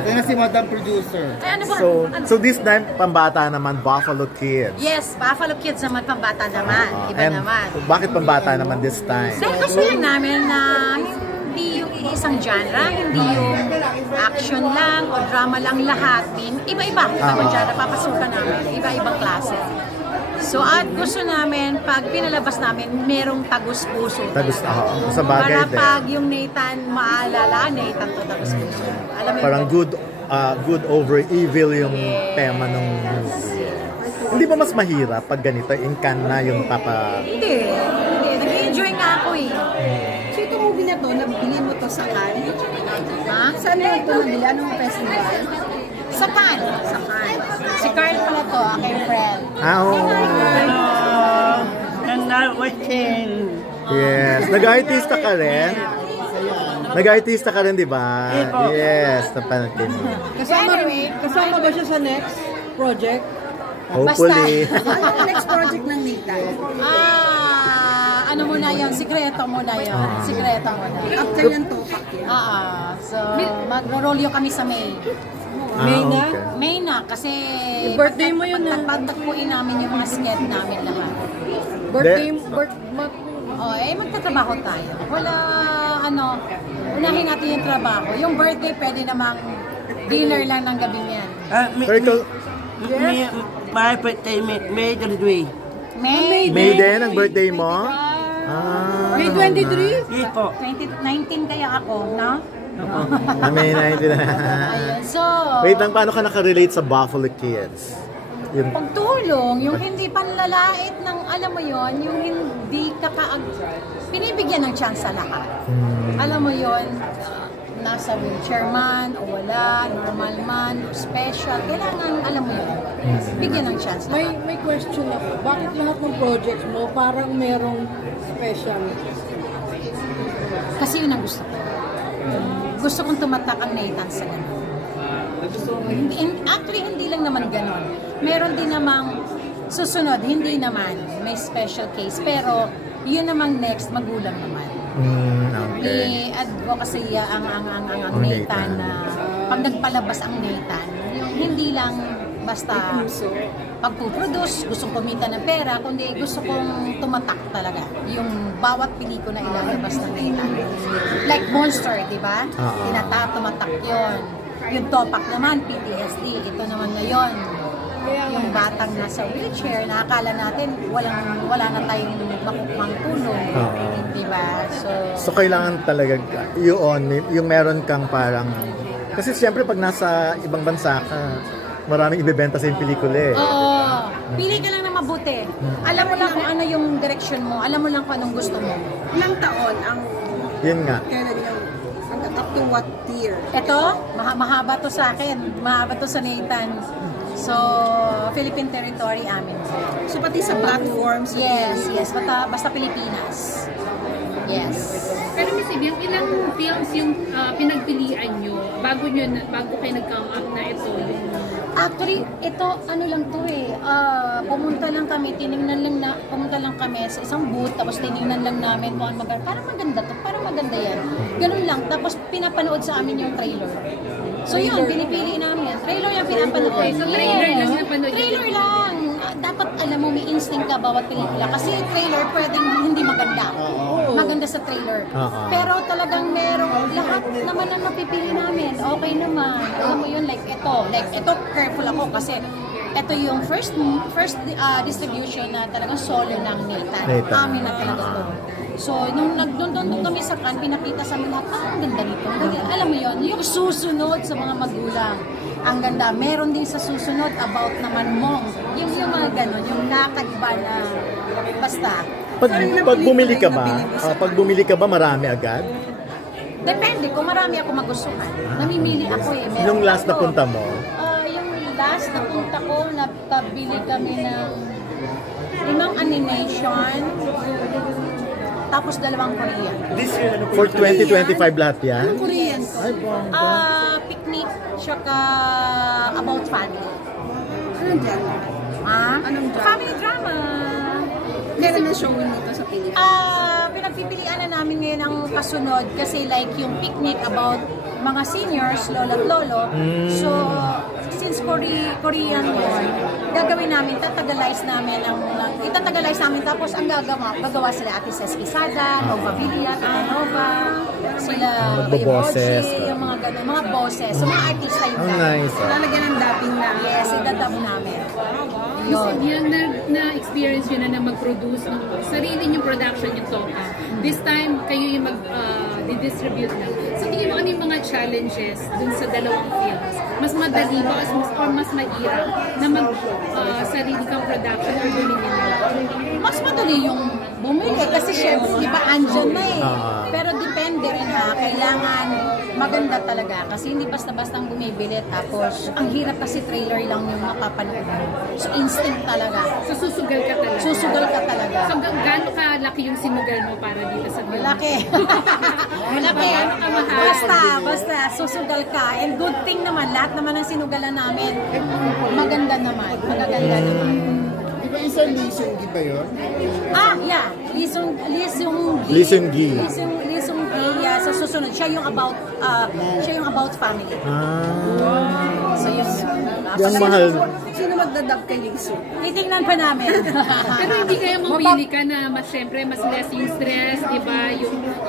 Ito na si Madam Producer. Ay, ano ba? So this time, pambata naman, Buffalo Kids. Yes, Buffalo Kids naman, pambata naman. Iba And naman. bakit pambata naman this time? Dahil gusto lang namin na hindi yung isang genre, hindi yung action lang o drama lang lahat. Iba-iba, ibang genre, papasukan namin, iba-ibang klase. So at gusto namin, pag pinalabas namin, merong tagus-puso talaga. Sa bagay para din. pag yung Nathan maalala, Nathan to tagus-puso. Alam mo Parang yun? good over evil yung tema ng movie. Hindi ba mas mahirap pag ganito, in can na yung papa... Hindi. Nag-enjoy nga ako eh. So itong movie na to, nabili mo to sa Cannes? Ha? Saan mo ito nabili? Anong festival? Sa Cannes. Sa Cannes. Si Carl pala to, aking friend. And now watching. Yes. Nag-artista ka rin? Nag-artista ka rin, di ba? Yes. Napanood din. Kasama ba siya sa next project? Hopefully. Anong next project ng Nathan? Ano muna yun? Sikreto muna yun. Sikreto muna. After yan to, So, mag-rolyo kami sa May. May na? Okay. May na, kasi birthday mo yun na. pagtagpuin namin yung mga sked namin lahat. Magtatrabaho tayo. Wala, unahin natin yung trabaho. Yung birthday, pwede namang dinner lang ng gabi yan. My birthday, May 23. May din ang birthday mo? May 23? Yes po. 19 kaya ako, no? May 19 na. Ayun, so... Wait lang, paano ka nakarelate sa Buffalo Kids? Yun. Pagtulong, yung hindi panlalait ng, alam mo yon, yung hindi pinibigyan ng chance sa lahat. Alam mo yon, nasa wheelchair man, o wala, normal man, o special, kailangan, alam mo yun, bigyan ng chance. May question ako. Bakit lahat ng projects mo parang merong special? Kasi yun ang gusto ko. Gusto kong tumatak ang Nathan sa ganun. Actually, hindi lang naman ganun. Meron din namang susunod, hindi naman, may special case. Pero, yun namang next, magulang naman. Okay. May advocacy ang Nathan na pag nagpalabas ang Nathan, yung hindi lang basta pagpuproduce, gustong kumita ng pera, kundi gusto kong tumatak talaga yung bawat pelikula ilalabas ng Nathan. Like Monster, di ba? Tumatak yun. Yung Topak naman, PTSD, ito naman ngayon. Yung batang nasa wheelchair, nakakala natin wala na tayong makukumang tulong. Di ba? So kailangan talaga yung meron kang parang, kasi siyempre pag nasa ibang bansa ka, maraming ibebenta sa yung pelikula eh. Oo. Pili ka lang na mabuti. Alam mo lang kung ano yung direction mo. Alam mo lang kung anong gusto mo. Ilang taon ang Yun nga. kailan yung up to what year? Ito, mahaba to sa akin. Mahaba to sa Nathan. So, Philippine territory amin. So pati sa platforms? Yes. Basta Pilipinas. Yes. Pero Miss Ibiang, ilang films yung pinagpilian nyo bago kayo nag-come up na ito yung... Actually, ito, ano lang to eh. Pumunta lang kami sa isang booth, tapos tinignan lang namin kung ano maganda. Parang maganda yan. Ganun lang. Tapos pinapanood sa amin yung trailer. So yun, pinipili namin. Trailer yung pinapanood. Okay, so trailer lang yung napanood. Trailer lang. Dapat alam mo, may instinct ka bawat pelikula. Kasi trailer pwedeng hindi maganda. Maganda sa trailer. Pero talagang merong, lahat naman ang napipili namin. Okay naman. Alam mo yun, like ito careful ako kasi ito yung first distribution na talagang solo ng Nathan. Amin na talaga to. So, nung nagdundun kami sa Cannes, pinakita sa amin lahat, ang ganda nito. Alam mo yun, yung susunod sa mga magulang. Ang ganda. Meron din sa susunod about naman Mong. Yung mga gano'n, yung nakagba na basta. Pag bumili ka ba, marami agad? Depende, kung marami ako magustuhan. Namimili ako eh. Yung last na punta mo? Yung last na punta ko, napabili kami ng 5 animation, tapos 2 Korean. For 2025 lahat yan? Anong Korean ko? Picnic, tsaka about family. Anong genre? Anong genre? Family drama. Kailan na showing nito sa Pilipinas? Pinagpipilian na namin ngayon ang kasunod kasi like yung picnic about mga seniors, lolo at lolo. So, since Korean yun, gagawin namin, itatagalize namin tapos ang gagawa sila Ate Ces Quezada, Nova Villa, Nova, sila Boses. yung mga ganun, mga boses. So, mga artista yung Nice. Lalagyan ng dating na. Yes, idadab namin. Yung na-experience yun na mag-produce ng sarili yung production yung Toka. This time, kayo yung mag-distribute na. So, tingin mo ano yung mga challenges dun sa dalawang films? Mas madali ba or mas mahirap na mag-sarili kang production or bumili nyo? Mas madali yung bumili kasi syempre, di ba, andyan na eh. Pero depende rin ha, kailangan maganda talaga kasi hindi basta-bastang bumibili tapos ang hirap kasi trailer lang yung mapapanood mo. So instinct talaga. So, susugal ka talaga? Susugal ka talaga. So, gaano kalaki yung sinugal mo para dito sa film? Malaki. Malaki. Gaano kamahal? Basta, susugal ka. And good thing naman, lahat naman ng sinugalan namin, magaganda naman. Di ba isang Lee Seung-gi ba yun? Yeah. Lee Seung-gi. Yeah, sa susunod. Siya yung about family. So yun. Yung mahal. Sino magdadab kay Lee Seung? Titingnan pa namin. Pero hindi kaya mamili ka na syempre mas less yung stress, di ba?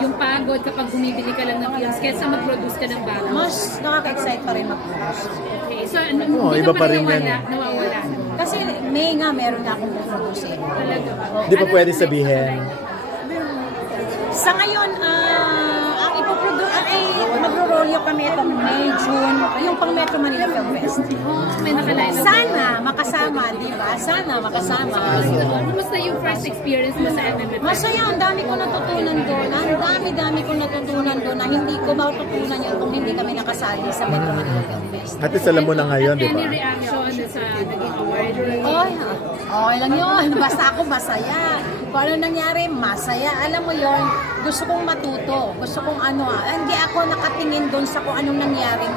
Yung pagod kapag bumibili ka lang ng films kaysa mag-produce ka ng bago. Mas nakaka-excite pa rin mag-produce. Okay, so hindi iba ka pa pa rin yan. nawawala. Kasi May nga meron na akong produce. Talaga ba? Di pa pwede sabihin. Sa ngayon, ang ipoproduce, magro-rolyo kami itong May, June, yung pang Metro Manila Film Fest. May nakalain na. Sana makasama, di ba? Sana makasama. Kumusta yung first experience mo sa MMFF? Masaya, ang dami ko natutunan doon. Ang dami ko natutunan doon na hindi ko matutunan yun kung hindi kami nakasali sa Metro Manila Film Fest. At least alam mo na ngayon, di Any ba? reaction sa naging award? Okay lang yun. Basta ako masaya. Kung ano nangyari, masaya. Alam mo yun, gusto kong matuto. Gusto kong hindi ako nakatingin doon sa kung anong nangyari.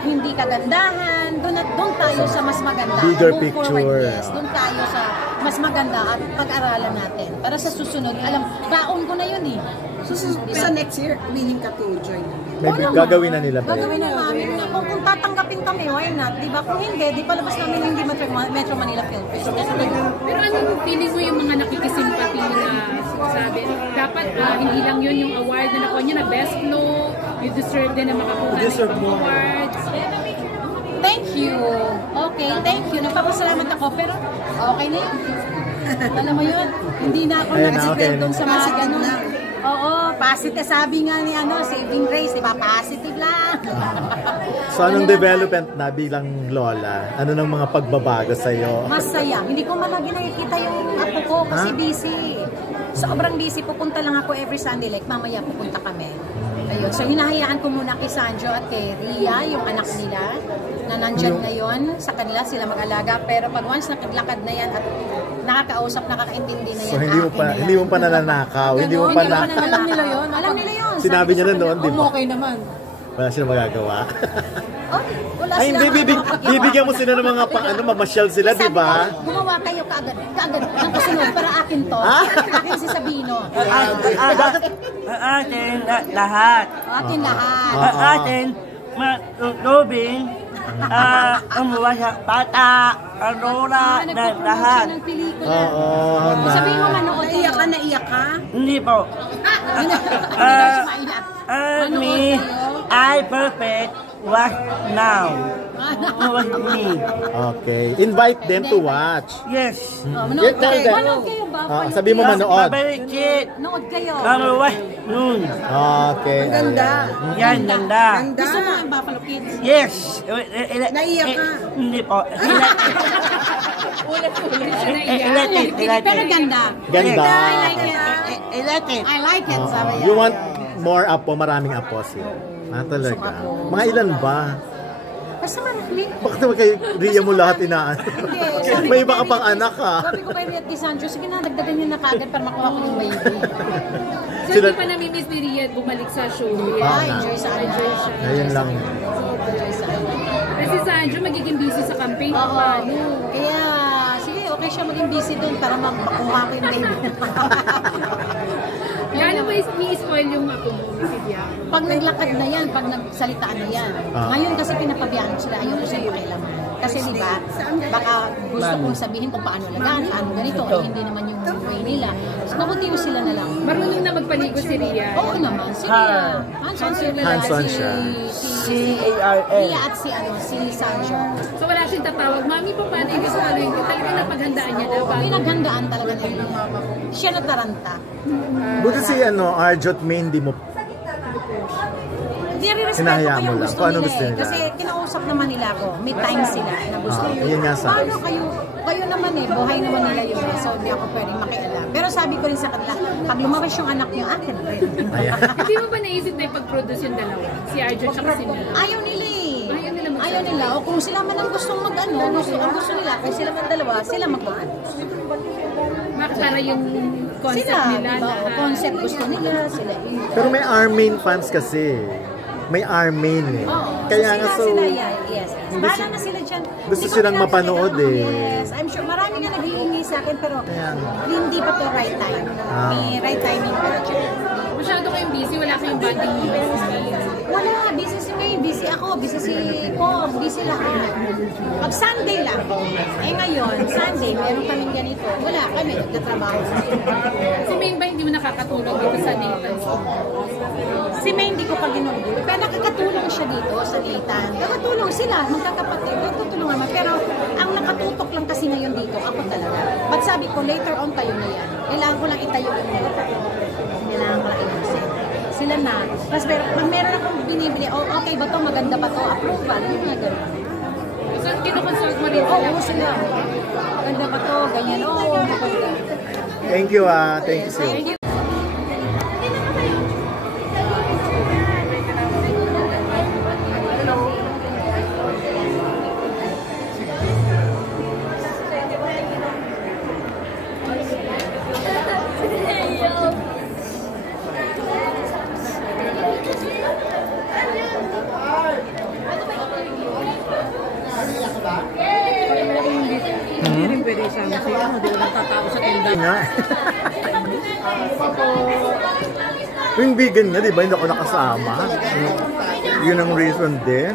Hindi kagandahan. Doon tayo sa mas maganda. Bigger Move picture. forward, yes. Doon tayo sa mas maganda at pag-aralan natin. Para sa susunod, baon ko na yun eh. Sa next year, willing ka to join. Maybe Oo naman. gagawin na nila ba? Gagawin na namin. Kung tatanggapin kami, why not? Diba? Kung hindi, di palabas namin hindi Metro Manila Film Fest. Pero anong feeling mo yung mga nakikisimpati na sabi, dapat hindi lang yun yung award na nakuha niya na best flow, you deserve din na makakuha ng awards. Thank you. Okay, thank you. Nagpapasalamat ako, pero okay na yun. Alam mo yun, hindi na ako nag-sipil doon sa mga ganun. Oo, positive. Sabi nga ni Saving Grace, di ba? Positive lang. So anong development na bilang lola? Ano ng mga pagbabago sa'yo? Masaya. Hindi ko man lagi nakikita yung apo ko kasi busy. Sobrang busy. Pupunta lang ako every Sunday. Like mamaya pupunta kami. Ayun. So hinahayaan ko muna kay Sanjo at kay Ria, yung anak nila, na nandyan ngayon. Sa kanila sila mag-alaga. Pero pag once nakiglakad na yan at nakakausap, nakakaintindi na yan. So hindi mo pa nananakaw. Hindi mo pa na... Alam nila yun. Alam nila yun. Sinabi niya na noon, di ba? Okay naman. Wala silang magagawa. Wala Ay, hindi, bibigyan mo sila ng mga mamasyal sila, di ba? Gumawa kayo kaagad ng kasunod para akin to. Akin si Sabino. Atin lahat. Akin lahat. Atin matutubing umuha sa bata, lola, na lahat. Ng pelikula. Oo, na. Sabihin mo manood kayo. Naiyak ka? Hindi po. Hindi daw siya maiyak. Me, I perfect what now. Was me. Okay. Invite them to watch. Yes. Manood Tell kayo. them. Manood kayo ba? Sabi mo manood. Pabarikit. Manood kayo. Kamawa noon. Okay. Ganda. Yan, ganda. Ganda. Gusto mo ang Buffalo Kids? Yes. Naiyak ka? Hindi po. Ulit siya naiyak. Pero ganda. Ganda. I like it. Ilatin. I like it, sabi niya. You want more apo? Maraming apo siya. Talaga. Mga ilan ba? Basta marami. Bakit naman kay Ria mo lahat inaan? May iba ka pang anak ha. Sabi ko kay Ria at kay Sancho, sige na, dagdagan niyo na kagad para makuha ko yung baby. So hindi pa namimiss ni Riyad bumalik sa show. Enjoy sa Enjoy siya. Ngayon lang. Enjoy sa Kasi sa Andrew magiging busy sa campaign. Oo. Paano? Kaya, sige, okay siya maging busy doon para makuha ko yung baby. Gano'n ba i-spoil yung ako mo, si Dia? Pag naglakad na yan, pag nagsalitaan na yan. Ngayon kasi pinapabiyaan sila, ayoko sila pakialaman. Kasi di ba, baka gusto kong sabihin kung paano lagaan, paano ganito, eh, hindi naman yung way nila. So, mabuti yung sila na lang. Marunong na magpaligo si Ria. Oo naman, si Ria. Hands-on sila. Hands-on siya. C-A-R-N. Ria at si Sanjo. So wala siyang tatawag, Mami, pa paano yung gusto namin? Talagang napaghandaan niya na. Pinaghandaan talaga nila. Siya nataranta. Buti si Arjot May hindi mo Nire-respeto hinahayaan ko mo yung lang. gusto Kung ano nila gusto eh. nila. Kasi kinausap naman nila ako. May time sila na gusto nila. yun nga sabi. Paano kayo naman eh, buhay naman nila yun. So hindi ako pwedeng makialam. Pero sabi ko rin sa kanila, pag lumabas yung anak niyo, akin na rin. Ayan. Hindi mo ba naisip na ipag-produce yung dalawa? Si Arjo at si Mila? Ayaw nila eh. Ayaw nila mag- Ayaw nila. O kung sila man ang gustong ang gusto nila, kung sila man dalawa, sila mag-produce. Para yung concept Sila, nila. diba? O concept gusto nila, sila. Pero may Armin fans kasi. May Armin eh. Oo. Kaya nga so, sila, yes. Bahala na sila dyan. gusto Hindi ko silang nila mapanood talaga- eh. Yes, I'm sure. Marami nga naghihingi sa akin pero Kaya nga. hindi pa to right time. May right timing pa dyan. Masyado kayong busy, wala kayong bonding moments. Wala, busy si May, busy ako, busy si Pom, busy lahat. Pag Sunday lang. Eh ngayon, Sunday, meron kaming ganito. Wala kami, nagtatrabaho. Si Maine ba hindi mo nakakatulog dito sa Nathan? Si May hindi ko pa ginugulo. Pero nakakatulong siya dito sa Nathan. Nakatulong sila, magkakapatid. Nagtutulungan naman. Pero ang nakatutok lang kasi ngayon dito, ako talaga. But sabi ko, later on tayo na yan. Kailangan ko lang itayo yung Nathan. Kailangan ko lang ilusin. Sila na. Mas pero, pag meron akong binibili, oh, okay ba to, maganda ba to, approval, yung mga ganun. So, kinukonsult mo rin Oo, sila. Maganda ba to, ganyan, oo, maganda. Thank you Thank you Sil. Thank you. Hindi rin pwede siya. Kasi hindi ko nagtatao sa tindahan. Nga. Yung vegan na, di ba? Hindi ako nakasama. Yun ang reason din.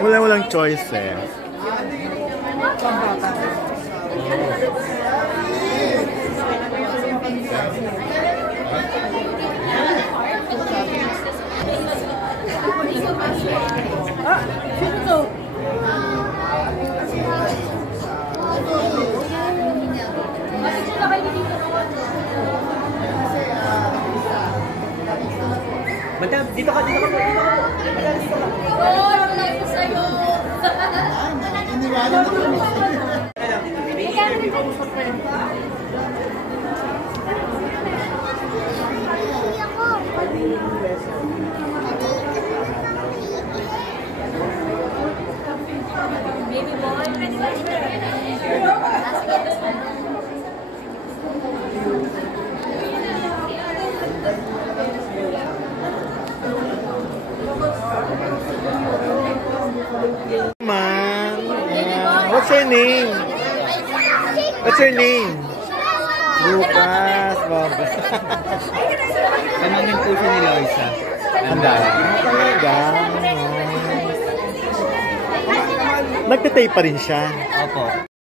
Walang choice eh. Sino to? Madam, dito ka. Man, what's your name? What's your name? Lucas, Bob. Pamangkin po siya ni Loisa. Handa. Talaga. Nagtitay pa rin siya. Opo.